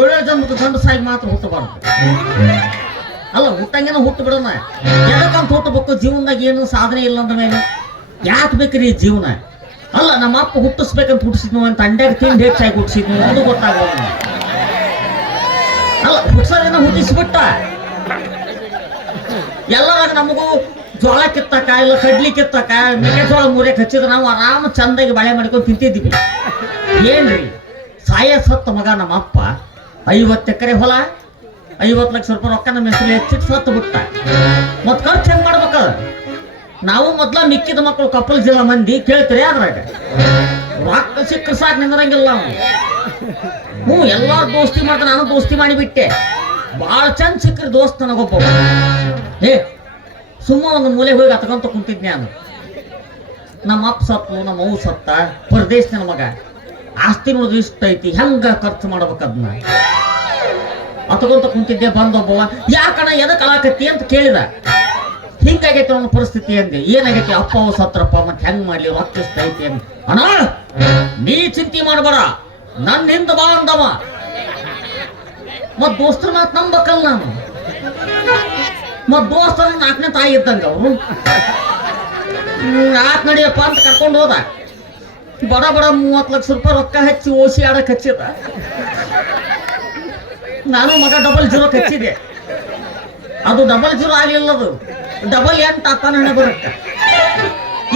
ಏಳೇ ಜನ್ಮಕ್ಕೆ ಗಂಡಸಾಗಿ ಮಾತ್ರ ಹುಟ್ಟಬಾರ್ದು. ಅಲ್ಲ ಹುಟ್ಟಂಗೇನ ಹುಟ್ಟು ಬಿಡೋಣ. ಎದಕ್ಕಂತ ಹುಟ್ಟಬೇಕು? ಜೀವನದಾಗ ಏನು ಸಾಧನೆ ಇಲ್ಲ ಅಂದ ಮೇಲೆ ಯಾಕೆ ಬೇಕ್ರಿ ಜೀವನ? ಅಲ್ಲ ನಮ್ಮ ಅಪ್ಪ ಹುಟ್ಟಿಸ್ಬೇಕಂತ ಹುಟ್ಟಿಸಿದ್ನು ಅಂತ ಅಂಡ್ಯಾಗ ತಿಂಡಿ ಹೆಚ್ಚಾಗಿ ಹುಟ್ಟಿಸಿದ್ನು ಅದು ಗೊತ್ತಾಗೋದು. ಅಲ್ಲ ಹುಟ್ಸೋದೇನ ಹುಟ್ಟಿಸ್ಬಿಟ್ಟ. ಎಲ್ಲರಾಗ ನಮಗೂ ಜೋಳ ಕಿತ್ತಕ ಇಲ್ಲ ಕಡ್ಲಿ ಕಿತ್ತಕ ಮೆಕ್ಕೆಜೋಳ ಮೂರಕ್ಕೆ ಹಚ್ಚಿದ್ರೆ ನಾವು ಆರಾಮ ಚಂದಾಗಿ ಬಾಳೆ ಮಾಡ್ಕೊಂಡು ತಿಂತಿದ್ವಿ. ಏನ್ರಿ ಸಾಯ ಸತ್ತ ಮಗ ನಮ್ಮ ಅಪ್ಪ 50 ಎಕರೆ ಹೊಲ 50 ಲಕ್ಷ ರೂಪಾಯಿ ರೊಕ್ಕ ನಮ್ಮ ಹೆಸರು ಹೆಚ್ಚಿಟ್ಟು ಸತ್ತು ಬಿಟ್ಟ. ಮತ್ ಖರ್ಚು ಹೆಂಗ್ ಮಾಡ್ಬೇಕ? ನಾವು ಮೊದ್ಲ ಮಿಕ್ಕಿದ ಮಕ್ಕಳು ಕಪ್ಪಲ್ ಜಿಲ್ಲಾ ಮಂದಿ ಕೇಳ್ತೀರಿ ಅದ್ರಾಗ ರೊಕ್ಕ ಸಿಕ್ಕ ಸಾಕ್ ನಿಂದ್ರಂಗಿಲ್ಲ ನಾವು. ಎಲ್ಲಾರು ದೋಸ್ತಿ ಮಾಡ್ದ, ನಾನು ದೋಸ್ತಿ ಮಾಡಿಬಿಟ್ಟೆ. ಬಾಳ ಚಂದ ಸಿಕ್ಕ್ರಿ ದೋಸ್ತ ನನಗೊಬ್ಬ. ಸುಮ್ಮ ಒಂದು ಮೂಲೆ ಹೋಗಿ ಹತ್ಕೊಂತ ಕುಂತಿದ್ನಿ ನಾನು. ನಮ್ಮ ಅಪ್ಪ ಸತ್ತು, ನಮ್ಮ ಅವ್ವ ಸತ್ತ, ಪರದೇಶ ನನ್ನ ಮಗ. ಆಸ್ತಿ ನೋಡಿದ್ರೆ ಇಷ್ಟ ಐತಿ, ಹೆಂಗ ಖರ್ಚು ಮಾಡ್ಬೇಕದ್ನ ಹತ್ಕೊಂತ ಕುಂತಿದ್ದೆ. ಬಂದೊಬ್ಬವ ಯಾಕಣ ಎದಕ್ ಅಳಾಕತ್ತಿ ಅಂತ ಕೇಳಿದ. ಹಿಂಗಾಗೈತಿ ಅವನ ಪರಿಸ್ಥಿತಿ ಅಂದೆ. ಏನಾಗೈತಿ? ಅಪ್ಪ ಅವ ಸತ್ರಪ್ಪ, ಮತ್ತೆ ಹೆಂಗ್ ಮಾಡ್ಲಿ, ರೊಕ್ಕ ಇಷ್ಟ ಐತಿ ಅಂತ. ಅಣ್ಣ ನೀ ಚಿಂತೆ ಮಾಡಬೇಡ, ನನ್ನ ಹಿಂದ ಬಾ ಅಂದವ. ಮತ್ ದೋಸ್ತರ ಮಾತು ನಂಬಕಲ್ಲ ನಾನು. ಮತ್ ದೋಸ್ತರ 4ನೇ ತಾಯಿ ಇದ್ದಂಗ ಅವರು. ಆತ್ ನಡಿಯಪ್ಪ ಅಂತ ಕರ್ಕೊಂಡು ಹೋದ. ಬಡ ಬಡ 30 ಲಕ್ಷ ರೂಪಾಯಿ ರೊಕ್ಕ ಹಚ್ಚಿ ಓಸಿ ಆಡಕ್ ಹಚ್ಚಿದ. ನಾನು ಮಗ ಡಬಲ್ ಜೀರೋಕ್ ಹಚ್ಚಿದೆ. ಅದು ಡಬಲ್ ಜೀರೋ ಆಗ್ಲಿಲ್ಲ, ಅದು ಡಬಲ್ 8 ಆತಾನ ಹಣೆ ಬರುತ್ತೆ.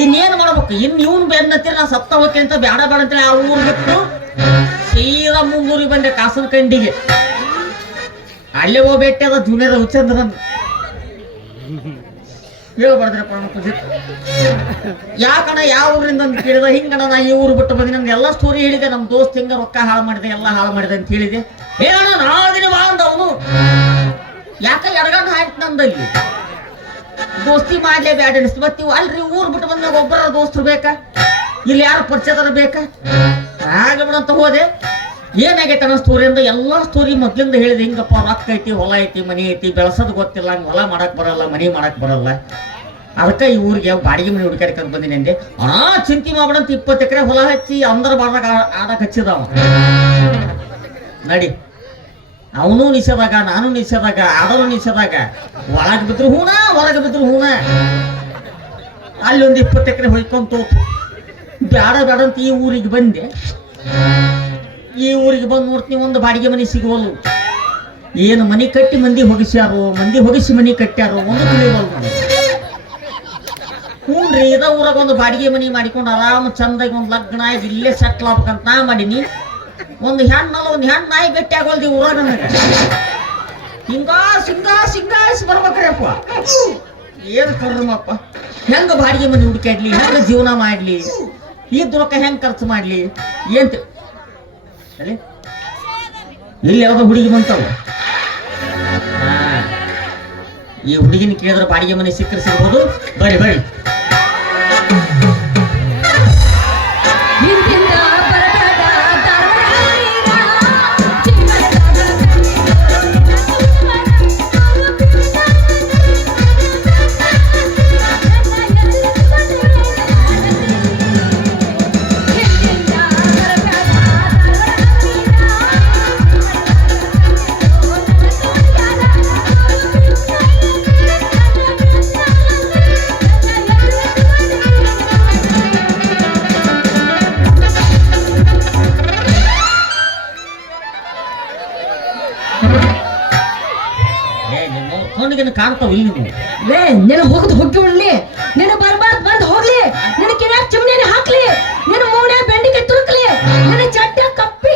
ಇನ್ನೇನ್ ಮಾಡ್ಬೇಕು? ಇವನ್ ಬೆನ್ನತ್ತೀರಿ ನಾ ಸತ್ತ ಹೋಗಿ ಅಂತ ಬೇಡ ಬೇಡ ಅಂತೇಳಿ ಆ ಊರ್ ಬಿಟ್ಟು ಸೀದಾ ಮುಂದೂರಿಗೆ ಬಂದೆ, ಕಾಸನ ಕಂಡಿಗೆ. ಅಲ್ಲೇ ಹೋಗ್ಬೇಟೆ ಅದ ಜೂನಿಯರ್ ಹುಚ್ಚಂದ್ರನ್ ಹೇಳ್ಬಾರ್ದ್ರಪ್ಪ. ಯಾಕಣ ಯಾವ ಊರಿಂದ ಅಂತ ಕೇಳಿದ. ಹಿಂಗಣ ನಾ ಈ ಊರು ಬಿಟ್ಟು ಬಂದಿ, ನಮ್ಗೆ ಎಲ್ಲ ಸ್ಟೋರಿ ಹೇಳಿದೆ. ನಮ್ಮ ದೋಸ್ತ್ ಹಿಂಗ ರೊಕ್ಕ ಹಾಳು ಮಾಡಿದೆ, ಎಲ್ಲ ಹಾಳು ಮಾಡಿದೆ ಅಂತ ಹೇಳಿದೆ. ಹೇಳ ನಾದಿನ ಬಾ ಅಂದ ಅವನು. ಯಾಕ ಎಡಗಂಡು ಹಾಕಿ ನಂದಲ್ಲಿ ದೋಸ್ತಿ ಮಾಡ್ಲೇ ಬ್ಯಾಡ ಅನಿಸ್ತು. ಮತ್ತೀವಿ ಅಲ್ರಿ ಊರ್ ಬಿಟ್ಟು ಬಂದಾಗ ಒಬ್ಬರ ದೋಸ್ತರು ಬೇಕಾ? ಇಲ್ಲಿ ಯಾರು ಪರಿಚಯದಾರ ಬೇಕಾ? ಹಾಗೆ ಬಿಡಂತ ಹೋದೆ. ಏನಾಗೈತೆ ಅನ್ನೋ ಸ್ಟೋರಿಯಿಂದ ಎಲ್ಲ ಸ್ಟೋರಿ ಮೊದ್ಲಿಂದ ಹೇಳಿದೆ. ಹಿಂಗಪ್ಪ ರೊಕ್ಕ ಐತಿ, ಹೊಲ ಐತಿ, ಮನಿ ಐತಿ, ಬೆಳೆಸೋದು ಗೊತ್ತಿಲ್ಲ, ಹಂಗೆ ಹೊಲ ಮಾಡಕ್ ಬರಲ್ಲ, ಮನಿ ಮಾಡಕ್ ಬರಲ್ಲ. ಅದಕ್ಕೆ ಈ ಊರಿಗೆ ಬಾಡಿಗೆ ಮನೆ ಹುಡುಕಾಡ್ಕೊಂಡು ಬಂದಿನಿ ಅಂದೆ. ಚಿಂತೆ ಮಾಡ್ಬಿಡಂತ 20 ಎಕರೆ ಹೊಲ ಹಚ್ಚಿ ಅಂದ್ರ ಬಾರ್ದಾಗ ಆಡಕ್ ಹಚ್ಚಿದವ. ನಡಿ ಅವನು ನಿಷೇಧಾಗ, ನಾನು ನಿಷೇಧಾಗ, ಆಡೋನು ನಿಷೇಧಾಗ. ಒಳಗೆ ಬಿದ್ರು ಹೂನ, ಹೊರಗೆ ಬಿದ್ರು ಹೂನ. ಅಲ್ಲಿ ಒಂದು 20 ಎಕರೆ ಹೊಯ್ಕೊಂತ ಬೇಡ ಬೇಡ ಅಂತ ಈ ಊರಿಗೆ ಬಂದೆ. ಈ ಊರಿಗೆ ಬಂದು ನೋಡ್ತೀನಿ, ಒಂದು ಬಾಡಿಗೆ ಮನೆ ಸಿಗುವಲ್ಲ. ಏನು ಮನೆ ಕಟ್ಟಿ ಮಂದಿ ಹೊಗಿಸ್ಯಾರೋ, ಮಂದಿ ಹೊಗಿಸಿ ಮನೆ ಕಟ್ಟ್ಯಾರೋ ಒಂದು ತಿಳಿಯಬಲ್ಲ. ಹ್ಞೂನ್ರಿ ಇದ ಊರಾಗ ಒಂದು ಬಾಡಿಗೆ ಮನೆ ಮಾಡಿಕೊಂಡು ಆರಾಮ ಚಂದಾಗಿ ಒಂದು ಲಗ್ನ ಆಗಿ ಇಲ್ಲೇ ಸೆಟ್ಲ್ ಆಗ್ಬೇಕಂತ ನಾ ಮಾಡೀನಿ. ಒಂದು ಹೆಣ್ಣಲ್ಲ ಒಂದು ಹೆಣ್ಣು ನಾಯಿ ಭೇಟಿ ಆಗೋಲ್ದಿ ಊರಾಗ. ನನಗೆ ಹಿಂಗಾಸಿ ಬರ್ಬೇಕ್ರಪ್ಪ. ಏನು ಕರ್ಮಪ್ಪ, ಹೆಂಗ ಬಾಡಿಗೆ ಮನೆ ಹುಡುಕಾಡ್ಲಿ, ಹೆಂಗ ಜೀವನ ಮಾಡ್ಲಿ, ಇದ್ ರೊಕ್ಕ ಹೆಂಗ್ ಖರ್ಚು ಮಾಡ್ಲಿ ಏನ್ ಇಲ್ಲಿ ಯಾವ್ದೋ ಹುಡುಗಿ ಬಂತವ. ಈ ಹುಡುಗಿನ ಕೇಳಿದ್ರೆ ಬಾಡಿಗೆ ಮನೆ ಸಿಕ್ಕರೆ ಸಿಗ್ಬೋದು. ಬರಿ ಬರಿ ಕಾಣ್ತಾವ. ಇಲ್ಲಿ ನಿನ್ನ ಹೋಗದ್ ಹೋಗಿ ಉಳ್ಳಿ, ನಿನ್ನ ಬರ್ಬಾರ್ದು ಬಂದ್ ಹೋಗ್ಲಿ, ನಿನ್ನ ಕಿವ್ಯಾಗ ಚಿಮ್ನಿ ಹಾಕ್ಲಿ, ನಿನ್ನ ಮೂಡೆ ಬೆಂಡಿಗೆ ತುರುಕ್ಲಿ, ನಿನ್ನ ಚಡ್ಡ ಕಪ್ಪಿ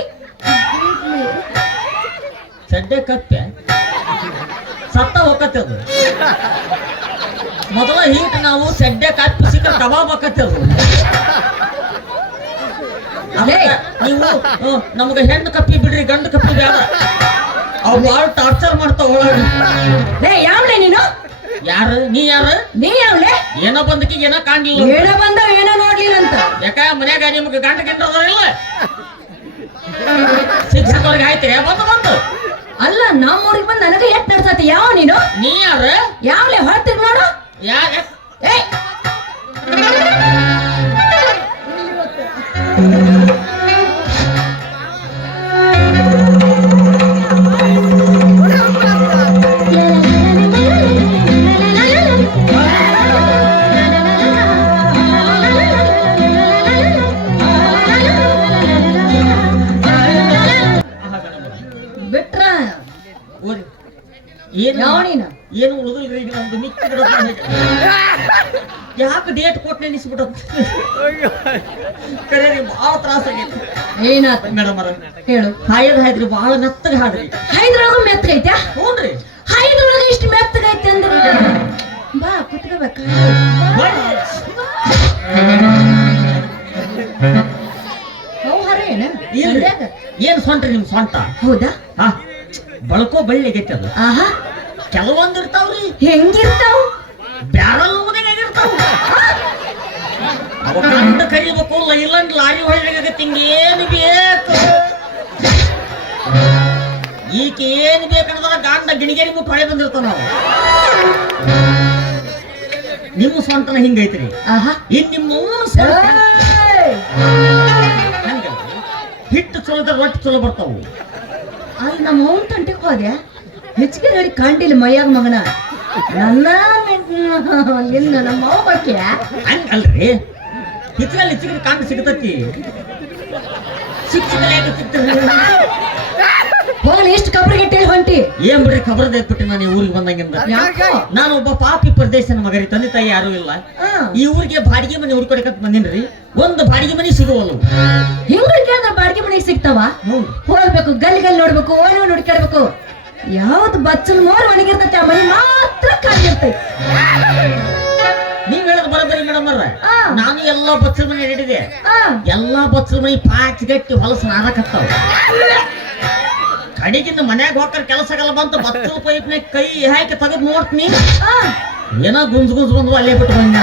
ಚಡ್ಡೆ ಕಪ್ಪೆ ಸತ್ತ ಹೋಗತ್ತದು. ಮೊದಲ ಹೀಟ್ ನಾವು ಚಡ್ಡೆ ಕಪ್ಪಿ ಸಿಕ್ಕ ಕಬಾಬ್ ಹಾಕತ್ತದು. ನೀವು ನಮ್ಗೆ ಹೆಣ್ಣು ಕಪ್ಪಿ ಬಿಡ್ರಿ, ಗಂಡು ಕಪ್ಪಿ ಬೇಡ. ಅವು ಬಾಳ ಟಾರ್ಚರ್ ಮಾಡ್ತಾವ ಒಳಗೆ. ಯಾವ್ಲೆ ನೀನು? ಯಾರು ನೀ? ಯಾರು ನೀ? ಯಾವ್ಲೆ ಏನೋ ಬಂದಕ್ಕೆ ಏನೋ ಕಾಣ್ಲಿಲ್ಲ, ಏನೋ ಬಂದ ಏನೋ ನೋಡ್ಲಿಲ್ಲ ಅಂತ. ಯಾಕ ಮನ್ಯಾಗ ನಿಮ್ಗೆ ಗಂಡ ಗಿಂಡ್ರದಾರಿಲ್ಲ? ಶಿಕ್ಷಕರಿಗೆ ಆಯ್ತು ಬಂದು ಅಲ್ಲ ನಮ್ಮ ಊರಿಗೆ ಬಂದು ನನಗೆ ಎಟ್ ನಡ್ಸತಿ. ಯಾವ ನೀನು? ನೀ ಯಾರು? ಯಾವ್ಲೆ ಹೊರತಿರ್ ನೋಡು. ಯಾರ? ಏನು ಯಾವ ನೀನು ಏನು ಉಳಿದಿಲ್ರಿ ಈಗ ನಮ್ದು ಮಿಕ್ಕಿ ಬಿಡೋದು ಯಾಕೆ ಡೇಟ್ ಕೊಟ್ಟು ನೆನಿಸ್ಬಿಟ್ಟು ಕರೆ ರೀ ಭಾಳ ತ್ರಾಸ ಆಗೈತಿ ಏನಾತ ಮೇಡಮ್ ಅವ್ರ ಹೇಳು ಹಾಯ್ದ್ರಿ ಭಾಳ ಮೆತ್ತಗೆ ಹಾದ್ರಿ ಹೈದ್ರೊಳಗ ಮೆತ್ತಗೈತೆ ಹ್ಞೂನ್ರಿ ಹೈದ್ರೊಳಗ ಇಷ್ಟು ಮೆತ್ತಗೈತೆ ಅಂದ್ರೆ ಬಾ ಕುತ್ಕೋಬೇಕ ಅವು ಹರ ಏನ ಇಲ್ರಿ ಏನ್ ಸೊಂಟ್ರಿ ನಿಮ್ ಸೊಂಟ ಹೌದಾ ಹಾ ಬಳಕೋ ಬಳ್ಳಿ ಆಗೈತಿ ಅದು ಆಹಾ ಕೆಲವೊಂದು ಇರ್ತಾವ್ರಿ ಹೆಂಗಿರ್ತಾವ್ ಬ್ಯಾರಲ್ ಇರ್ತಾವ ಅವ ಗಂಡ ಕರಿಬೇಕು ಲೈಲಂಡ್ ಲಾರಿ ಹೊಳ್ಳಿಗತ್ತೆ ಹಿಂಗೇನು ಬೇಕು ಈಕೆ ಏನ್ ಬೇಕಂದ್ರ ಗಂಡ ಗಿಣಿಗೇರಿ ಮುಟ್ಟು ಹೊಳೆ ಬಂದಿರ್ತಾವ ನಾವು ನಿಮ್ಮ ಸ್ವಂತನ ಹಿಂಗೈತ್ರಿ ಆಹಾ ಇನ್ ನಿಮ್ಮ ಸ್ವಂತ ಹಿಟ್ಟು ಚಲೋ ರೊಟ್ಟಿ ಚಲೋ ಬರ್ತಾವು ಅಲ್ಲಿ ನಮ್ಮ ಅವ್ನ ತಂಟೆಗೆ ಹೋದೆ ಹೆಚ್ಚಿಗೆ ಹೇಳಿ ಕಂಡಿಲ್ಲ ಮೈಯಾಗ ಮಗನ ನನ್ನ ನಿನ್ನ ನಮ್ಮ ಅವ ಬಗ್ಗೆ ಹಂಗಲ್ರಿ ಹಿಚ್ಚಲ್ಲಿ ಹಿಚ್ಚಿಗೆ ಕಾಂಡ ಸಿಗ್ತತಿ ಸಿಕ್ಕಿದ್ರೆ ಯಾಕೆ ಸಿಗ್ತದೆ ಹೋಗ್ಲಿ ಎಷ್ಟು ಕಬ್ರಿಗೆ ಹೊಂಟಿ ಏನ್ ಬಿಡ್ರಿ ಖಬರ್ ಬಿಟ್ಟು ನಾನು ಈ ಊರಿಗೆ ಬಂದಂಗಿಂದ ಯಾಕೋ ನಾನು ಒಬ್ಬ ಪಾಪಿ ಪ್ರದೇಶನ ಮಗರಿ ತಂದೆ ತಾಯಿ ಯಾರು ಇಲ್ಲ ಈ ಊರಿಗೆ ಬಾಡಿಗೆ ಮನೆ ಹುಡ್ಕೊಡಕಂತ ಬಂದಿನ್ರಿ ಒಂದು ಬಾಡಿಗೆ ಮನೆ ಸಿಗುವಲ್ಲ ಹಿಂಗ ಕೇಳಿದ್ರೆ ಬಾಡಿಗೆ ಮನೆಗೆ ಸಿಗ್ತಾವ ಹೋಗ್ಬೇಕು ಗಲ್ಲಿ ಗಲ್ಲಿ ನೋಡ್ಬೇಕು ಓನೋ ನೋಡ್ಕೊಳ್ಬೇಕು ಯಾವ್ದು ಬಚ್ಚಲ್ ಮೋರ್ ಒಣಗಿರ್ತೈತೆ ಆ ಮನೆ ಮಾತ್ರ ಕಾಲಿರ್ತೈತಿ ನೀವ್ ಹೇಳದ್ ಬರೋಬರಿ ಮೇಡಮ್ ಅವ್ರ ನಾನು ಎಲ್ಲಾ ಬಚ್ಚಲ ಮನೆ ಹಿಡಿದೆ ಎಲ್ಲಾ ಬಚ್ಚಲ ಮನೆ ಪಾಚ್ ಗಟ್ಟಿ ಹೊಲಸ ನಾರಕತ್ತಾವ ಕಡೆಗಿಂದ ಮನ್ಯಾಗ ಹೋಗ್ತಾರ ಕೆಲಸಗಲ್ಲ ಬಂತ ಬಚ್ಚಲ ಪೈಪ್ನಾಗ ಕೈ ಹಾಕಿ ತೆಗೆದು ನೋಡ್ತೀನಿ ಏನೋ ಗುಂಜ್ ಬಂದು ಅಲ್ಲೇ ಬಿಟ್ಟು ಬಂದ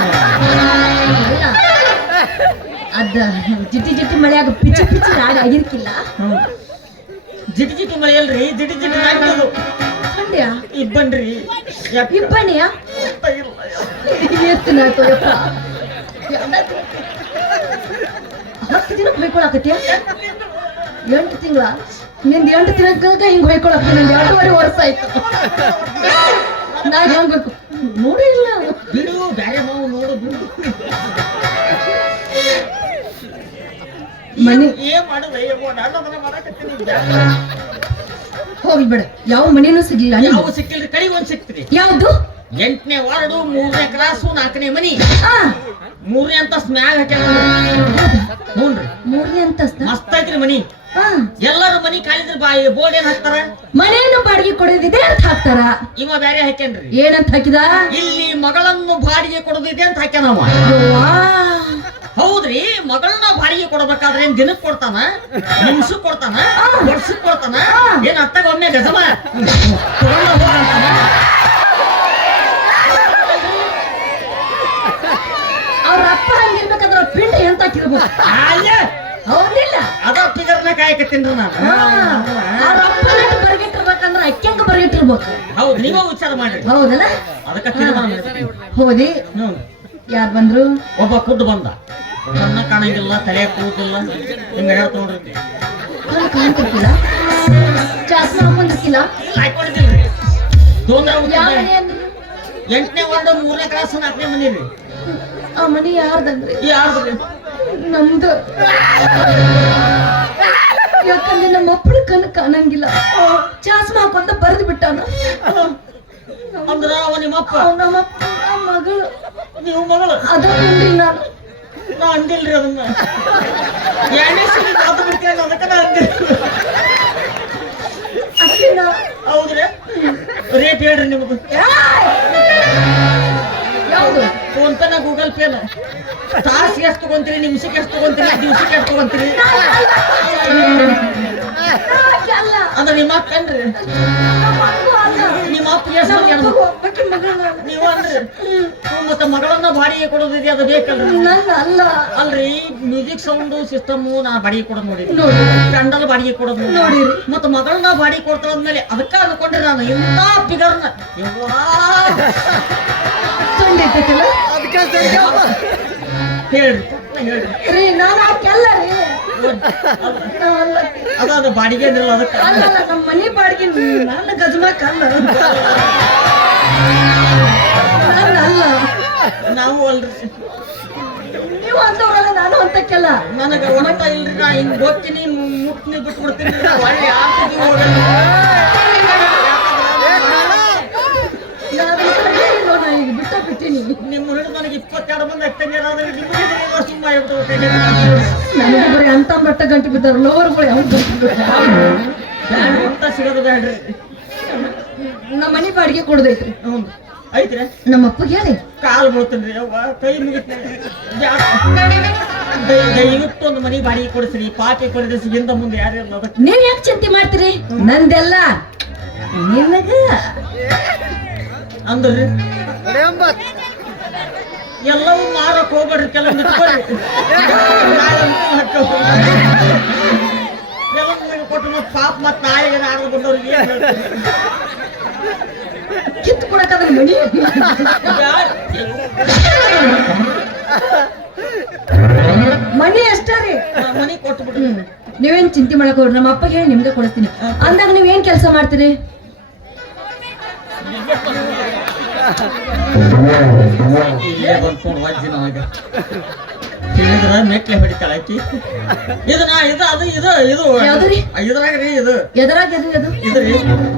ಅದ ಜಿಟಿ ಜಿಟಿ ಮಳೆಯಾಗ ಪಿಚಿ ಪಿಚಿ ರಾಗ ಆಗಿರ್ಕಿಲ್ಲ ಜಿಟಿ ಜಿಟಿ ಮಳೆ ಅಲ್ರಿ ಜಿಟಿ ಜಿಟಿ ನಾಟದು ಕಂಡ್ಯಾ ಇಬ್ಬನ್ರಿ ಇಬ್ಬನಿಯ ಎಷ್ಟು ನಾಯ್ತು ಯಪ್ಪ 10 ದಿನಕ್ಕೆ ಹೊಯ್ಕೊಳಕತ್ಯ 8 ತಿಂಗಳ ನಿಂದ 8 ತಿಂಗಳಾಗ ಹಿಂಗ್ ಹೊಯ್ಕೊಳಕ ನಿಂದ 2.5 ವರ್ಷ ಆಯ್ತು ನಾ ಹೆಂಗ್ಬೇಕು ನೋಡಿಲ್ಲ ಬಿಡು ಬ್ಯಾರೆ ಮಾವು ನೋಡು ಮನೆ ಏನ್ ಮಾಡುದ ಹೋಗ್ಲಿ ಬೇಡ ಯಾವ ಮನೇನೂ ಸಿಗ್ಲಿಲ್ಲ ಯಾವ ಸಿಕ್ಕಿಲ್ರಿ ಕಡಿ ಒಂದ್ ಸಿಕ್ತ್ರಿ ಯಾವ್ದು 8ನೇ ವಾರ್ಡು 3ನೇ ಕ್ರಾಸು 4ನೇ ಮನಿ 3ನೇ ಅಂತಸ್ತ್ ಮ್ಯಾಗ ಹಾಕ್ಯಾರ ಹ್ಞೂನ್ರಿ 3ನೇ ಅಂತಸ್ತ ಮಸ್ತ್ ಐತ್ರಿ ಮನಿ ಎಲ್ಲಾರು ಮನಿ ಕಾಲಿದ್ರ ಬಾಯಿ ಬೋರ್ಡ್ ಏನ್ ಹಾಕ್ತಾರ ಮನೆಯನ್ನು ಬಾಡಿಗೆ ಕೊಡೋದಿದೆ ಅಂತ ಹಾಕ್ತಾರ ಇವ ಬ್ಯಾರೆ ಹಾಕ್ಯಾನ್ರಿ ಏನಂತ ಹಾಕಿದ ಇಲ್ಲಿ ಮಗಳನ್ನು ಬಾಡಿಗೆ ಕೊಡೋದಿದೆ ಅಂತ ಹಾಕ್ಯಾನವ ಹೌದ್ರಿ ಮಗಳನ್ನ ಬಾಡಿಗೆ ಕೊಡಬೇಕಾದ್ರೆ ಏನ್ ದಿನಕ್ಕೆ ಕೊಡ್ತಾನ ನಿಮಿಷಕ್ ಕೊಡ್ತಾನ ವರ್ಷಕ್ ಕೊಡ್ತಾನ ಏನ್ ಅತ್ತಾಗ ಒಮ್ಮೆ ಗಜಮ ಅವ್ರ ಅಪ್ಪ ಹಂಗಿರ್ಬೇಕಾದ್ರೆ ಪಿಂಡ ಎಂತ ಹಾಕಿರ್ಬೇಕು ಹೌದಿಲ್ಲ ಅದ ಪಿಗರ್ನ ಕಾಯಕತ್ತೀನ್ರಿ ನಾನು ಅವ್ರ ಅಪ್ಪ ಬರಗಿಟ್ಟಿರ್ಬೇಕಂದ್ರೆ ಅಕ್ಕಂಗ ಬರಗಿಟ್ಟಿರ್ಬೇಕು ಹೌದು ನೀವೇ ವಿಚಾರ ಮಾಡ್ರಿ ಹೌದಲ್ಲ ಅದಕ್ಕೆ ತೀರ್ಮಾನ ಮಾಡ್ತೀನಿ ಹೋದಿ ಯಾರು ಬಂದ್ರು ಒಬ್ಬ ಕುದ್ದು ಬಂದ ಕಣ್ಣ ಕಾಣಂಗಿಲ್ಲ ತಲೆ ಕೂತಿಲ್ಲ ಹಿಂಗ ಹೇಳ್ತ ನೋಡ್ರಿ ಕಾಣ್ತಿರ್ತಿಲ್ಲ ಚಾಸ್ಮ ಹಾಕೊಂಡಿರ್ತಿಲ್ಲ ಹಾಕೊಂಡಿದ್ದಿಲ್ರಿ ಯಾವ ಮನೆ ಅಂದ್ರಿ 8ನೇ ವಾರ್ಡು 3ನೇ ಕ್ಲಾಸ್ 4ನೇ ಮನಿ ರೀ ಆ ಮನಿ ಯಾರ್ದಂದ್ರಿ ಯಾರ್ದ್ರಿ ನಮ್ದು ಯಾಕಂದ್ರೆ ನಮ್ಮ ಅಪ್ಪನ ಕಣ್ಣು ಕಾಣಂಗಿಲ್ಲ ಚಾಸ್ಮ ಹಾಕೊಂಡ ಬರೆದು ಬಿಟ್ಟಾನ ಅಂದ್ರ ಅವ ನಿಮ್ಮಪ್ಪ ನಮ್ಮಪ್ಪ ಮಗಳು ನೀವು ಮಗಳು ಅದನ್ರಿ ನಾನು ನಾ ಅಂದಿಲ್ರಿ ಅದನ್ನ ಎರಡನೇ ಸಲ ಮಾತು ಬಿಡ್ತೀನಿ ಅದಕ್ಕೆ ನಾ ಅಂದಿಲ್ಲ ಅಕ್ಕಿನ ಹೌದ್ರಿ ರೇಟ್ ಹೇಳ್ರಿ ನಿಮ್ದು ಯಾವುದು ಫೋನ್ ಪೇನ ಗೂಗಲ್ ಪೇನ ತಾಸಿಗೆ ಎಷ್ಟು ತಗೊಂತೀರಿ ನಿಮಿಷಕ್ಕೆ ಎಷ್ಟು ತಗೊಂತೀರಿ ದಿವ್ಸಕ್ಕೆ ಎಷ್ಟು ತಗೊಂತೀರಿ ಅದ ನಿಮ್ಮ ಅಕ್ಕನ್ರಿ ನಿಮ್ಮ ಅಪ್ಪ ನೀವ ಅನ್ರಿ ಮತ್ತೆ ಮಗಳನ್ನ ಬಾಡಿಗೆ ಕೊಡೋದಿದೆ ಅದು ಬೇಕಲ್ರಿ ಅಲ್ಲ ಅಲ್ರಿ ಮ್ಯೂಸಿಕ್ ಸೌಂಡ್ ಸಿಸ್ಟಮ್ ನಾ ಬಾಡಿಗೆ ಕೊಡೋದು ನೋಡಿ ಪೆಂಡಲ್ ಬಾಡಿಗೆ ಕೊಡೋದು ನೋಡಿ ಮತ್ತೆ ಮಗಳನ್ನ ಬಾಡಿಗೆ ಕೊಡ್ತಾದ್ಮೇಲೆ ಅದಕ್ಕ ಅನ್ಕೊಂಡ್ರಿ ನಾನು ಇಂತ ಪಿಗರ್ನ ಹೇಳ್ರಿ ರೀ ನಾನು ಹಾಕಲ್ಲ ರೀ ಅದ ಬಾಡಿಗೆ ಅದಕ್ಕೆ ಅಲ್ಲಲ್ಲ ನಮ್ಮ ಮನೆ ಬಾಡಿಗೆ ನನ್ನ ಗಜಮಾಕ್ ಅಲ್ಲ ಅಲ್ಲ ನಾವು ಅಲ್ರಿ ನೀವು ಅಂತವ್ರಲ್ಲ ನಾನು ಅಂತಕ್ಕೆಲ್ಲ ನನಗ ಒಣತ ಇಲ್ರಿ ನಾ ಹಿಂಗ್ ಹೋಗ್ತೀನಿ ಮುಟ್ನಿ ಬಿಟ್ಟು ಬಿಡ್ತೀನಿ ಒಳ್ಳೆ 22 ಮಂದಿ ಅಕ್ಕಂಜರಾದ್ರೆ ನಿಮಗೆ ಸುಮ್ಮನೆ ನನಗೆ ಬರೀ ಅಂತ ಮಟ್ಟ ಗಂಟೆ ಬಿದ್ದಾರ ಲೋವರ್ಗಳು ಯಾವ ಅಂತ ಸಿಗೋದು ಬೇಡ್ರಿ. ನಮ್ಮ ಮನೆ ಬಾಡಿಗೆ ಕೊಡದೈತ್ರಿ. ಹ್ಞೂ ಐತ್ರಿ. ನಮ್ಮ ಅಪ್ಪಗೆ ಹೇಳಿ ಕಾಲು ಬೀಳ್ತೇನ್ರಿ ಅವ್ವ, ಕೈ ಮುಗಿತ ದಯವಿಟ್ಟು ಒಂದು ಮನೆ ಬಾಡಿಗೆ ಕೊಡಿಸ್ರಿ. ಪಾಟಿ ಕೊಡಿದ್ರೆ ಹಿಂದ ಮುಂದೆ ಯಾರು ಇಲ್ಲ ಅದಕ್ಕೆ. ನೀವ್ ಯಾಕೆ ಚಿಂತೆ ಮಾಡ್ತೀರಿ? ನಂದೆಲ್ಲ ನಿನಗ ಅಂದ್ರಿ ಎಲ್ಲವೂ ಮಾರಕ್ ಹೋಗ್ಬೇಡ್ರಿ. ಕೆಲವೊಂದು ಕೊಟ್ಟು ಮತ್ ಪಾಪ ಮತ್ ನಾಳೆಗೆ ನಾಳೆ ಬಂದವ್ರಿಗೆ ಕಿತ್ತು ಕೊಡಕದ್ರ ಮನಿ ಮನಿ ಅಷ್ಟ ರೀ. ಮನಿ ಕೊಟ್ಬಿಡ್ರಿ. ನೀವೇನ್ ಚಿಂತೆ ಮಾಡಕ್ ಹೋಗ್ರಿ, ನಮ್ಮ ಅಪ್ಪಗೆ ಹೇಳಿ ನಿಮ್ಗೆ ಕೊಡಿಸ್ತೀನಿ. ಅಂದಾಗ ನೀವ್ ಏನ್ ಕೆಲಸ ಮಾಡ್ತೀರಿ? ಇಲ್ಲೇ ಬಂದ್ಕೊಂಡು ವಜ್ಜಿ ನಮಗೆ ಹೇಳಿದ್ರ ಮೆಟ್ಲೆ ಹೊಡಿತಾಳ ಆಕಿ. ಇದನ್ನ ಇದು ಅದು ಇದು ಇದು ಯಾವ್ದ್ರಿ? ಇದ್ರಾಗ್ರಿ ಇದು ಎದರಾಗ ಎದು ಇದ್ರಿ.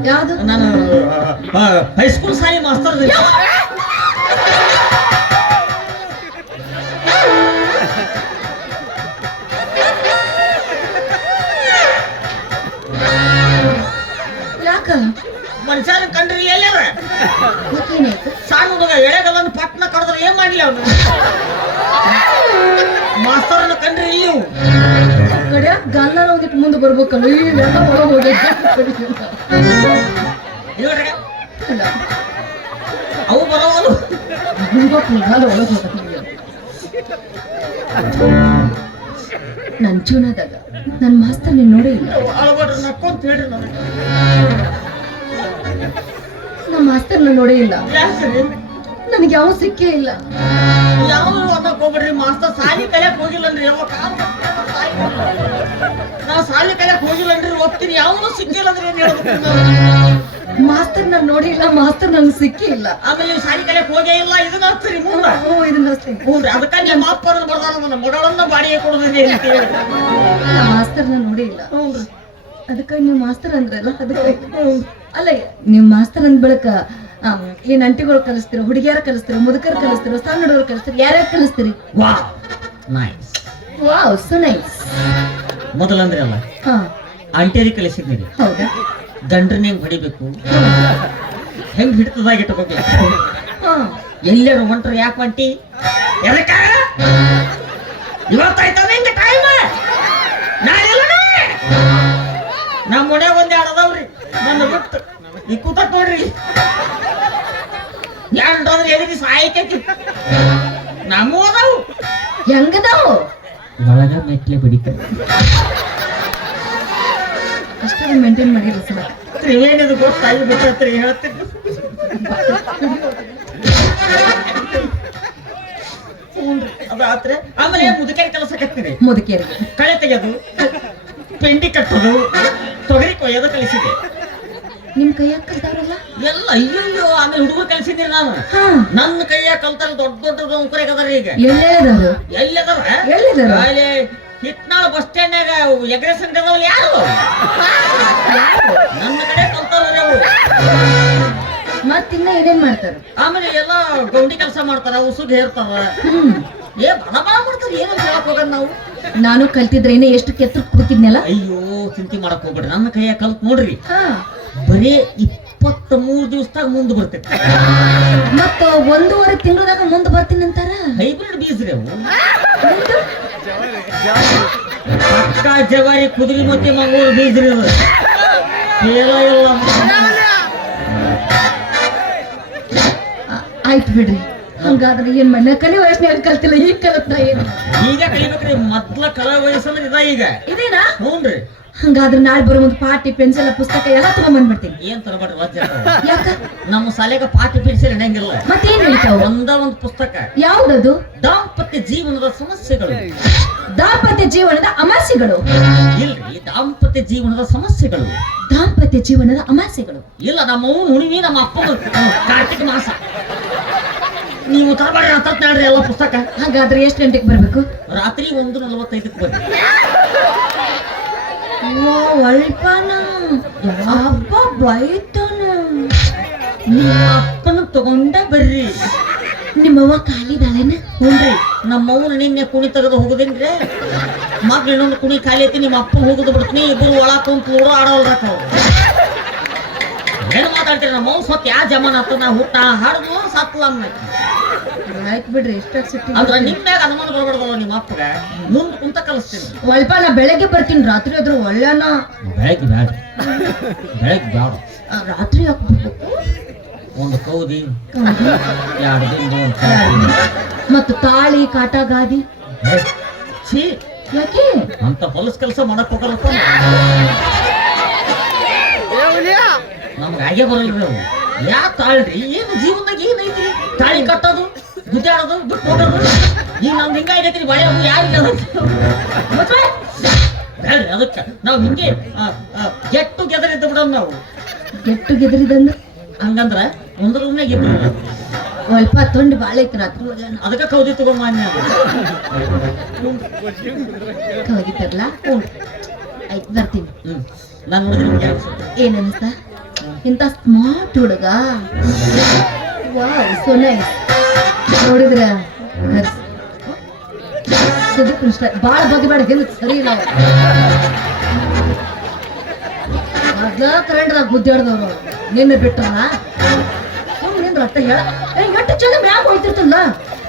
ಯಾವ್ದು? ನಾನು ಹೈಸ್ಕೂಲ್ ಶಾಲೆ ಮಾಸ್ತರ್. ಯಾಕ ಮನುಷ್ಯನ ಕಂಡ್ರಿ ಎಲ್ಲಾರ ಮತ್ತೇನಾಯ್ತು? ಸಣ್ಣ ಹುಡುಗ ಎಳೆಗಲ್ಲನ್ನು ಪಟ್ನ ಕರೆದ್ರೆ ಏನ್ ಮಾಡ್ಲಿ ಅವನು? ಮಾಸ್ತರ್ನ ಕಂಡ್ರಿ ನೀವು ಕಡೆ ಗಲ್ಲರ ಒಂದಿಟ್ಟು ಮುಂದೆ ಬರ್ಬೇಕಲ್ಲ. ಇವೆಲ್ಲ ಒಳಗೆ ಹೋಗಿ ಇವ್ರಿಗೆ ಅವು ಬರೋವಲು ನನ್ನ ಜೀವನದಾಗ ನನ್ನ ಮಾಸ್ತರ್ ನೀನ್ ನೋಡೇ ಇಲ್ಲ. ಅಳಬಡ್ರಿ ನಕ್ಕೊಂತ ಹೇಳ್ರಿ ನನಗೆ. ನಮ್ಮ ಮಾಸ್ತರ್ನ ನೋಡೇ ಇಲ್ಲ. ಯಾಕ್ರಿ? ನನಗೆ ಯಾವ ಸಿಕ್ಕೇ ಇಲ್ಲ. ಯಾವ ಅನ್ನಕ್ ಹೋಗ್ಬೇಡ್ರಿ. ಮಾಸ್ತರ್ ಸಾಲಿ ಕಲಿಯಕ್ ಹೋಗಿಲ್ಲನ್ರಿ. ನಾವು ಸಾಲಿ ಕಲಿಯಕ್ ಹೋಗಿಲ್ಲನ್ರಿ. ಓದ್ತೀನಿ ಯಾವನು ಸಿಕ್ಕಿಲ್ಲ ಅಂದ್ರೆ ಏನ್ ಹೇಳ್ಬೇಕು? ಮಾಸ್ತರ್ ನಾನು ನೋಡಿ ಇಲ್ಲ, ಮಾಸ್ತರ್ ನನ್ಗೆ ಸಿಕ್ಕೇ ಇಲ್ಲ. ಆಮೇಲೆ ನೀವು ಸಾಲಿ ಕಲಿಯಕ್ ಹೋಗೇ ಇಲ್ಲ. ಇದನ್ನ ಹಚ್ಚಿರಿ ಮುಂದೆ. ಇದನ್ನ ಹಚ್ತೀನಿ. ಹ್ಞೂನ್ರಿ. ಅದಕ್ಕ ನಿಮ್ಮ ಅಪ್ಪ ಬರ್ದಾನ ನನ್ನ ಮಗಳನ್ನ ಬಾಡಿಗೆ ಕೊಡೋದಿದೆ ಅಂತ ಹೇಳಿ. ಮಾಸ್ತರ್ ನಾನು ನೋಡಿ ಇಲ್ಲ. ಹ್ಞೂನ್ರಿ. ಅದಕ್ಕೆ ನೀವು ಮಾಸ್ತರ್ ಅಂದ್ರಲ್ಲ, ಅದಕ್ಕೆ ಅಲ್ಲ ನೀವು ಮಾಸ್ತರ್ ಅಂದ ಬಳಕ ಏನ್ ಅಂಟಿಗಳು ಕಲಿಸ್ತೀರ, ಹುಡುಗಿಯರ ಕಲಿಸ್ತೀರ, ಮುದುಕರು ಕಲಿಸ್ತೀರ, ಸಣ್ಣ ಹುಡುಗರು ಕಲಿಸ್ತೀರ, ಯಾರ್ಯಾರು ಕಲಿಸ್ತೀರಿ? Wow nice. Wow so nice. ಮೊದಲಂದ್ರೆ ಅಲ್ಲ ಹಾ ಆಂಟೇರಿ ಕಲಿಸಿದ್ದೀರಿ. ಹೌದಾ? ಗಂಡ್ರನ್ನ ಹೆಂಗ್ ಹೊಡಿಬೇಕು, ಹೆಂಗ್ ಹಿಡಿತದಾಗಿ ಇಟ್ಕೋಬೇಕು, ಹಾ ಎಲ್ಲರೂ ಹೊಂಟ್ರು ಯಾಕೆ ಹೊಂಟಿ, ಎದಕ್ಕ ಇವತ್ತಾಯ್ತದ ಹಿಂಗ ಟೈಮ್, ನಾಳೆ ನಮ್ಮ ಮನ್ಯಾಗ ಒಂದ್ ಎರಡು ಅದಾವ್ರಿ ನನ್ನ ಬಿಟ್ಟು ಈ ಕೂತಕ್ ನೋಡ್ರಿ. ಯಾರಂದ್ರೆ ಎದುರಿ ಸಾಯ್ತೈತಿ. ನಮ್ಮ ಅದಾವು ಹೆಂಗದಾವು ಒಳಗ ಮೆಟ್ಲೆ ಬಿಡಿತಾರೆ. ಅಷ್ಟೇ ಮೇಂಟೈನ್ ಮಾಡಿಲ್ಲ ಸರ್. ತ್ರಿವೇಣಿದು ಗೊತ್ತಾಗಿ ಬಿಟ್ಟತ್ರಿ ಹೇಳ್ತೀನಿ. ಅದಾತ್ರೆ ಆಮೇಲೆ ಮುದುಕೇರಿ ಕೆಲಸ ಕತ್ತೀರಿ. ಮುದುಕಿಯರಿಗೆ ಕಳೆ ತೆಗೆದು ಪೆಂಡಿ ಕಟ್ಟೋದು, ತೊಗರಿ ಕೊಯ್ಯೋದು ಕಲಿಸಿದೆ. ನಿಮ್ ಕೈಯಾಗ ಕಲ್ತಾವ್ರಲ್ಲ ಎಲ್ಲ ಅಯ್ಯೋ. ಆಮೇಲೆ ಹುಡುಗರು ಕಲಿಸಿದ್ದೀನಿ ನಾನು. ನನ್ನ ಕೈಯಾಗ ಕಲ್ತಾರ ದೊಡ್ಡ ದೊಡ್ಡ ನೌಕರಿಗದಾರ. ಈಗ ಎಲ್ಲೇದಾರು ಎಲ್ಲಿದಾರ? ಎಲ್ಲಿದಾರ? ಅಲ್ಲಿ ಹಿಟ್ನಾಳ ಬಸ್ ಸ್ಟ್ಯಾಂಡ್ನಾಗ ಎಗ್ರೆಸನ್ ಅದಾವಲ್ಲ ಯಾರು? ನನ್ನ ಕಡೆ ಕಲ್ತಾವ್ರಿ ಅವು. ಮತ್ತಿನ್ನ ಏನೇನ್ ಮಾಡ್ತಾರ? ಆಮೇಲೆ ಎಲ್ಲ ಗೌಂಡಿ ಕೆಲಸ ಮಾಡ್ತಾರ, ಉಸುಗ್ ಹೇರ್ತಾರ, ಏ ಬಣ ಬಣ ಮಾಡ್ತಾರ. ಏನಂತ ಹೇಳಕ್ ಹೋಗಣ ನಾವು. ನಾನು ಕಲ್ತಿದ್ರೆ ಇನ್ನ ಎಷ್ಟು ಕೆತ್ತ ಕೂತಿದ್ನಲ್ಲ. ಅಯ್ಯೋ ಚಿಂತೆ ಮಾಡಕ್ ಹೋಗ್ಬೇಡ್ರಿ. ನನ್ನ ಕೈಯಾಗ ಕಲ್ತ್ ನೋಡ್ರಿ, ಹಾ ಬರೀ 23 ದಿವಸದಾಗ ಮುಂದೆ ಬರ್ತೈತಿ. ಮತ್ತ 1.5 ತಿಂಗಳದಾಗ ಮುಂದೆ ಬರ್ತೀನಿ ಅಂತಾರ. ಹೈಬ್ರಿಡ್ ಬೀಜ್ರಿ ಅವು. ಪಕ್ಕ ಜವಾರಿ ಕುದುರೆ ಮತ್ತೆ ಮಂಗಳೂರು ಬೀಜ್ರಿ ಅದು. ಇಲ್ಲ ಇಲ್ಲ ಆಯ್ತು ಬಿಡ್ರಿ. ಹಂಗಾದ್ರೆ ಏನ್ ಮನೆ ಕಲಿ ವಯಸ್ಸಿನಾಗ ಕಲ್ತಿಲ್ಲ, ಈಗ ಕಲತ್ನ ಏನು? ಈಗ ಕಲಿಬೇಕ್ರಿ. ಮೊದ್ಲ ಕಲಾ ವಯಸ್ಸಲ್ಲಿ ಇದ ಈಗ ಇದೇನಾ? ಹ್ಞೂನ್ರಿ. ಹಂಗಾದ್ರೆ ನಾಳೆ ಬರೋ ಒಂದು ಪಾಟಿ ಪೆನ್ಸಿಲ್ ಪುಸ್ತಕ ಎಲ್ಲ ತಗೊಂಡ್ಬಂದ್ಬಿಡ್ತೀನಿ. ಏನ್ ತರಬೇಡ್ರಿ ವಜ್ಜ. ಯಾಕ? ನಮ್ಮ ಶಾಲೆಗ ಪಾಠ ಪೆನ್ಸಿಲ್ ಹಿಡಿಯಂಗಿಲ್ಲ. ಮತ್ತೇನ್ ಹೇಳ್ತಾವ? ಒಂದು ಪುಸ್ತಕ. ಯಾವ್ದದು? ದಾಂಪತ್ಯ ಜೀವನದ ಸಮಸ್ಯೆಗಳು. ದಾಂಪತ್ಯ ಜೀವನದ ಅಮಾಸೆಗಳು? ಇಲ್ರಿ, ದಾಂಪತ್ಯ ಜೀವನದ ಸಮಸ್ಯೆಗಳು. ದಾಂಪತ್ಯ ಜೀವನದ ಅಮಾಸೆಗಳು ಇಲ್ಲ. ನಮ್ಮ ಹುಣಿವಿ, ನಮ್ಮ ಅಪ್ಪನ ಕಾರ್ತಿಕ ಮಾಸ. ನೀವು ತರಬೇಡ್ರಿ ಅಂತ ಹೇಳ್ರಿ ಎಲ್ಲ ಪುಸ್ತಕ. ಹಾಗಾದ್ರೆ ಎಷ್ಟು ಗಂಟೆಗೆ ಬರ್ಬೇಕು? ರಾತ್ರಿ 1:45 ಬರ್ರಿ. ಅಲ್ಪಾನ ಹಬ್ಬ ಬೈತಾನ. ನಿಮ್ಮ ಅಪ್ಪನ ತಗೊಂಡ ಬರ್ರಿ. ನಿಮ್ಮವ್ವ ಖಾಲಿದಾಳೇನ? ಹುನ್ರಿ ನಮ್ಮವ್ನ ನಿನ್ನೆ ಕುಣಿ ತೆಗೆದು ಹೋಗುದೇನ್ರಿ ಮಗ್ಳು ಇನ್ನೊಂದು ಕುಣಿ ಖಾಲಿ ಐತಿ ನಿಮ್ಮ ಅಪ್ಪ ಹೋಗುದು ಬಿಡ್ತೀನಿ ಇಬ್ಬರು ಒಳ ಕುಂತು ಲೂಡೋ ಆಡೋಲ್ರಕ್ಕ ಏನು ಮಾತಾಡ್ತೀರಿ ನಮ್ಮ ಅವ್ವ ಸೊತ್ತು ಯಾವ ಜಮಾನ ಆತ ನಾ ಹುಟ್ಟ ಹಾಡ್ದು ಸತ್ಲ ಆಯ್ತು ಬಿಡ್ರಿ ಎಷ್ಟಾಗ ಸಿಟ್ಟಿ ಅಂದ್ರ ನಿಮ್ ಮ್ಯಾಗ ಅನುಮಾನ ಬರ್ಬಾರ್ದಲ್ಲ ನಿಮ್ಮ ಅಪ್ಪಗ ಮುಂದ್ ಕುಂತ ಕಲಿಸ್ತೀನಿ ಸ್ವಲ್ಪ ನಾ ಬೆಳಗ್ಗೆ ಬರ್ತೀನಿ ರಾತ್ರಿ ಆದ್ರೂ ಒಳ್ಳೆನ ಬೆಳಗ್ಗೆ ಬ್ಯಾಡ ಬೆಳಗ್ಗೆ ಬ್ಯಾಡ ರಾತ್ರಿ ಹಾಕ್ಬೇಕು ಒಂದು ಕೌದಿ 2 ದಿನ ಮತ್ತು ತಾಳಿ ಕಾಟ ಗಾದಿ ಛೀ ಯಾಕೆ ಅಂತ ಹೊಲಸ್ ಕೆಲಸ ಮಾಡಕ್ ಹೋಗಲ್ಲಪ್ಪ ನಮ್ಗೆ ಹಾಗೆ ಬರಲ್ರಿ ಅವು ಯಾ ತಾಳ್ರಿ ಏನು ಜೀವನದಾಗ ಏನೈತ್ರಿ ತಾಳಿ ಕಟ್ಟೋದು ಗುದ್ದಾಡೋದು ಬಿಟ್ಟು ಹೋಗೋದು ಈಗ ನಮ್ದು ಹಿಂಗಾಗೈತ್ರಿ ಭಯ ಯಾರಿಗೆ ಬೇಡ್ರಿ ಅದಕ್ಕೆ ನಾವು ಹಿಂಗೆ ಗೆಟ್ ಟುಗೆದರ್ ಇದ್ದು ಬಿಡೋದು ನಾವು ಗೆಟ್ ಟುಗೆದರ್ ಇದಂದ್ರೆ ಹಂಗಂದ್ರ ಒಂದು ರೂಮ್ನಾಗ ಇಬ್ರು ಸ್ವಲ್ಪ ತೊಂಡು ಬಾಳ ಐತಿ ರಾತ್ರಿ ಒಳ್ಳೆನ ಅದಕ್ಕೆ ಕೌದಿ ತಗೊಂಬನ್ನಿ ಹೋಗಿತ್ತಾರಲ್ಲ ಆಯ್ತು ಬರ್ತೀನಿ ನಾನು ನೋಡಿದ್ರೆ ಏನ್ ಅನ್ಸ್ತ ಇಂತ ಸ್ಮಾರ್ಟ್ ಹುಡುಗ ವಾವ್ ಸೋ ನೈಸ್ ನೋಡಿದ್ರ ಸುದೀಪ್ ಬಾಳ ಬಗ್ಗೆ ಬೇಡ ಹೇಳ ಸರಿ ಇಲ್ಲ ಅದ ಕರೆಂಟ್ದಾಗ ಗುದ್ದಾಡ್ದವ್ರು ನಿನ್ನೆ ಬಿಟ್ಟಲ್ಲ ಸುಮ್ಮನೆ ಅಟ್ಟ ಹೇಳ ಎಷ್ಟು ಚಂದ ಮ್ಯಾಗ ಹೋಯ್ತಿರ್ತಲ್ಲ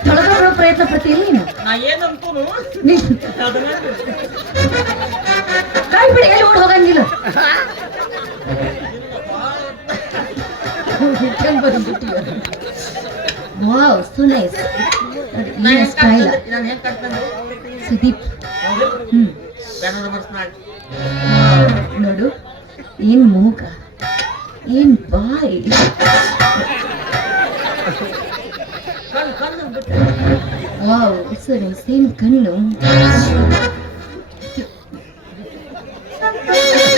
ತೊಳಗ ಪ್ರಯತ್ನ ಪಡ್ತೀನಿ ನೀನು ನಾ ಏನಂತೂ ಕೈ ಬಿಡಿ ಎಲ್ಲಿ ಓಡ್ ಹೋಗಂಗಿಲ್ಲ ವಾವ್ ಸೋ ನೈಸ್ ಸುದೀಪ್ ನೋಡು ಏನ್ ಮೂಗ ಏನ್ ಬಾಯ್ ವಾವ್ ಸೋ ನೈಸ್ ಏನ್ ಕಣ್ಣು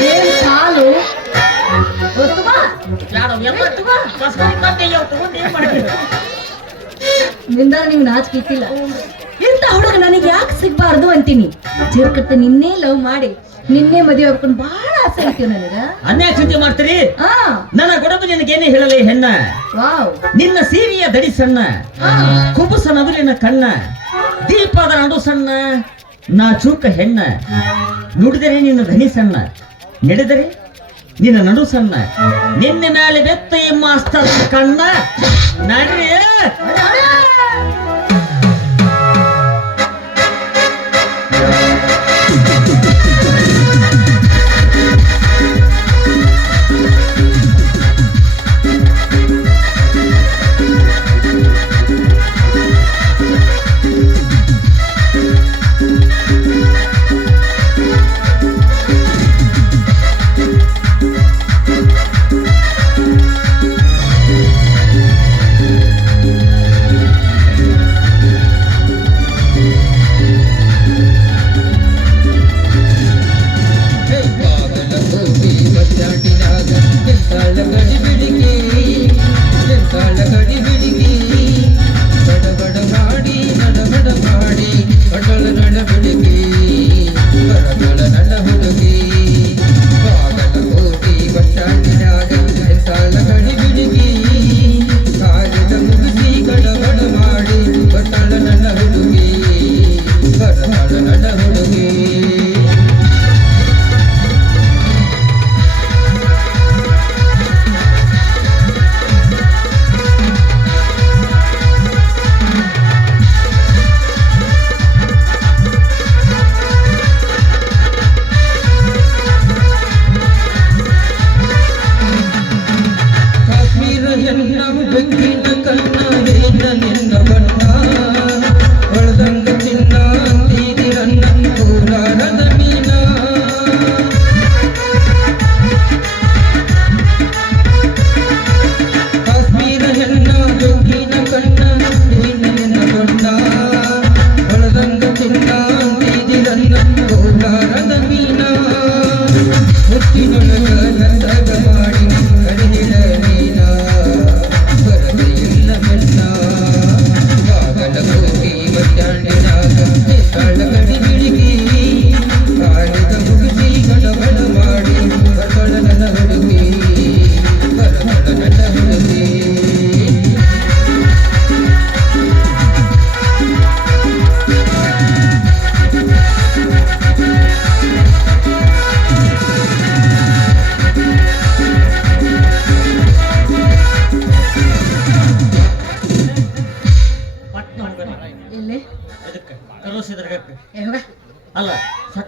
ಏನ್ ಕಾಲು ನಿಂದ ನಿಂಗೆ ನಾಚಿಕೆ ಇತ್ತಿಲ್ಲ ಇಂಥ ಹುಡುಗ ನನಗೆ ಯಾಕೆ ಸಿಗ್ಬಾರ್ದು ಅಂತೀನಿ ಜೇರ್ಕಟ್ಟ ನಿನ್ನೆ ಲವ್ ಮಾಡಿ ನಿನ್ನೆ ಮದುವೆ ಆಗ್ಕೊಂಡು ಬಹಳ ಆಸೆ ಐತಿ ನನಗ ಅನ್ಯಾಯ ಚಿಂತೆ ಮಾಡ್ತೀರಿ ನನ್ನ ಗೊಡಬ ನಿನಗೇನೆ ಹೇಳಲಿ ಹೆಣ್ಣ ವಾವ್ ನಿನ್ನ ಸೀರೆಯ ದಡಿ ಸಣ್ಣ ಕುಬುಸ ನವಿಲಿನ ಕಣ್ಣ ದೀಪದ ನಡು ಸಣ್ಣ ನಾ ಚೂಕ ಹೆಣ್ಣ ನುಡಿದರೆ ನಿನ್ನ ಧನಿ ಸಣ್ಣ ನಡೆದರೆ ನಿನ್ನ ನಡು ಸಣ್ಣ ನಿನ್ನ ಮೇಲೆ ಬೆತ್ತ ಈ ಮಾಸ್ತರ್ ಕಣ್ಣ ನಡ್ರಿ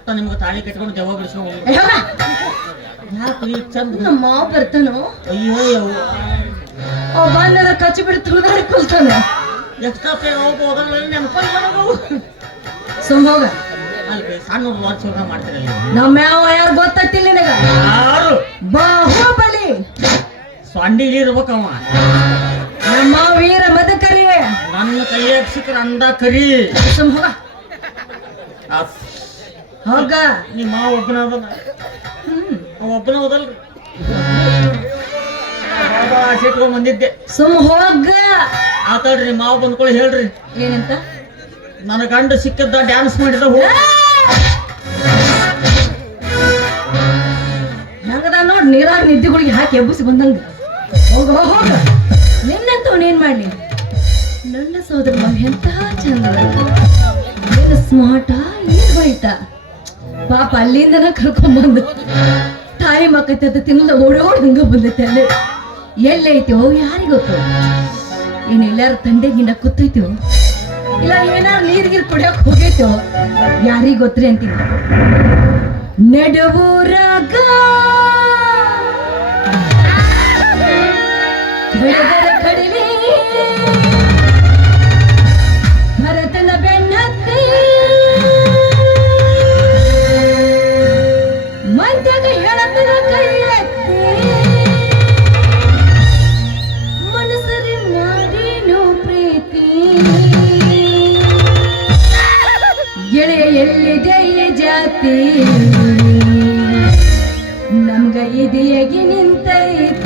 ಒಟ್ಟ ನಿಮ್ಗೆ ತಾಳಿ ಕಟ್ಕೊಂಡು ಜವಾಬ್ ಬಿಡಿಸ್ಕೊಂಡು ಏ, ಹೋಗ. ಯಾಕೆ ಈ ಚಂದ ನಮ್ಮ ಮಾವ ಬರ್ತಾನೋ ಅಯ್ಯೋ ಯವ್ವ. ಅವ ಬಂದ ಕಚ್ಚಿ ಬಿಟ್ಟು ತುಳಿದಾಡ್ಕೊಳ್ತಾನ. ಎಕ್ಸ್ಟ್ರಾ ಪೇ ಹೋಗೋದ್ರಲ್ಲಿ ನೆನಪಲ್ಲಿ ಬರೋದು ಸುಮ್ ಹೋಗ. ಅಲ್ರಿ ಸಣ್ಣ ವರ್ಷ ಮಾಡ್ತಿರಲ್ಲ ನಮ್ಮ ಯಾವ ಯಾರು ಗೊತ್ತಾಗ್ತಿಲ್ಲ ನಿನಗ? ಯಾರು ಬಾಹುಬಲಿ. ಸೊಂಡಿಲಿ ಇರ್ಬೇಕವ ನಮ್ಮ ವೀರ ಮದಕರಿ. ನನ್ನ ಕೈಯಾಗ ಸಿಕ್ಕರ ಅಂದ ಕರಿ ಸುಮ್ ಹೋಗ. ಅಸ್. ಹೋಗ. ನಿಮ್ಮ ಮಾವ ಒಬ್ಬನ ಅದನ ಒಬ್ಬನ ಹೋದಲ್ರಿ ಆಸೆ ಇಟ್ಕೊಂಡ್ ಬಂದಿದ್ದೆ. ಸುಮ್ ಹೋಗ. ಆತಾಡ್ರಿ ನಿಮ್ಮ ಮಾವ ಬಂದ್ಕೊಳ್ಳಿ ಹೇಳ್ರಿ ಏನಂತ? ನನ್ನ ಗಂಡ ಸಿಕ್ಕಿದ್ದ ಡ್ಯಾನ್ಸ್ ಮಾಡಿದ ಹೆಂಗದ ನೋಡ್ ನೀರಾಗ ನಿದ್ದೆಗಳಿಗೆ ಹಾಕಿ ಎಬ್ಬಿಸಿ ಬಂದಂಗ. ಹೋಗ ಹೋಗ. ನಿನ್ನಂತವನ್ ಏನ್ ಮಾಡ್ಲಿ? ನನ್ನ ಸೋದರ ಮಾವ ಎಂತ ಚಂದ, ಏನು ಸ್ಮಾರ್ಟ, ಏನ್ ಬೈತ. ಪಾಪ ಅಲ್ಲಿಂದನ ಕರ್ಕೊಂಡ್ಬಂದು ತಾಯಿ ಮಕ್ಕತ್ತೆ ಅಂತ ತಿನ್ನದ ಓಡೋಡ್ ಹಂಗ ಬಂದೈತೆ. ಅಲ್ಲಿ ಎಲ್ಲೈತೋ ಯಾರಿಗೊತ್ತು? ಏನ್ ಎಲ್ಲಾರು ತಂಡೆಗಿಂಡ ಕೂತೈತೋ, ಇಲ್ಲ ಏನಾರು ನೀರ್ಗೀರ್ ಕುಡಿಯಕ್ ಹೋಗೈತೋ, ಯಾರಿಗ್ ಗೊತ್ತ್ರಿ ಅಂತೀನಿ. ನಡುವೂರಾಗ ಬೆಳೆದರ ಕಡಿಮೆ ಭರತನ ಬೆನ್ನತ್ತಿ ಮಂತ್ಯಾಗ ಹೇಳತ್ತಿನ ಕೈ ಎತ್ತಿ ಮನಸರಿ ಮಾಡಿನು ಪ್ರೀತಿ ಗೆಳೆಯ ಎಲ್ಲಿದೆ ಈ ಜಾತಿ ನಮ್ಗ ಇದೆಯಾಗಿ ನಿಂತೈತಿ.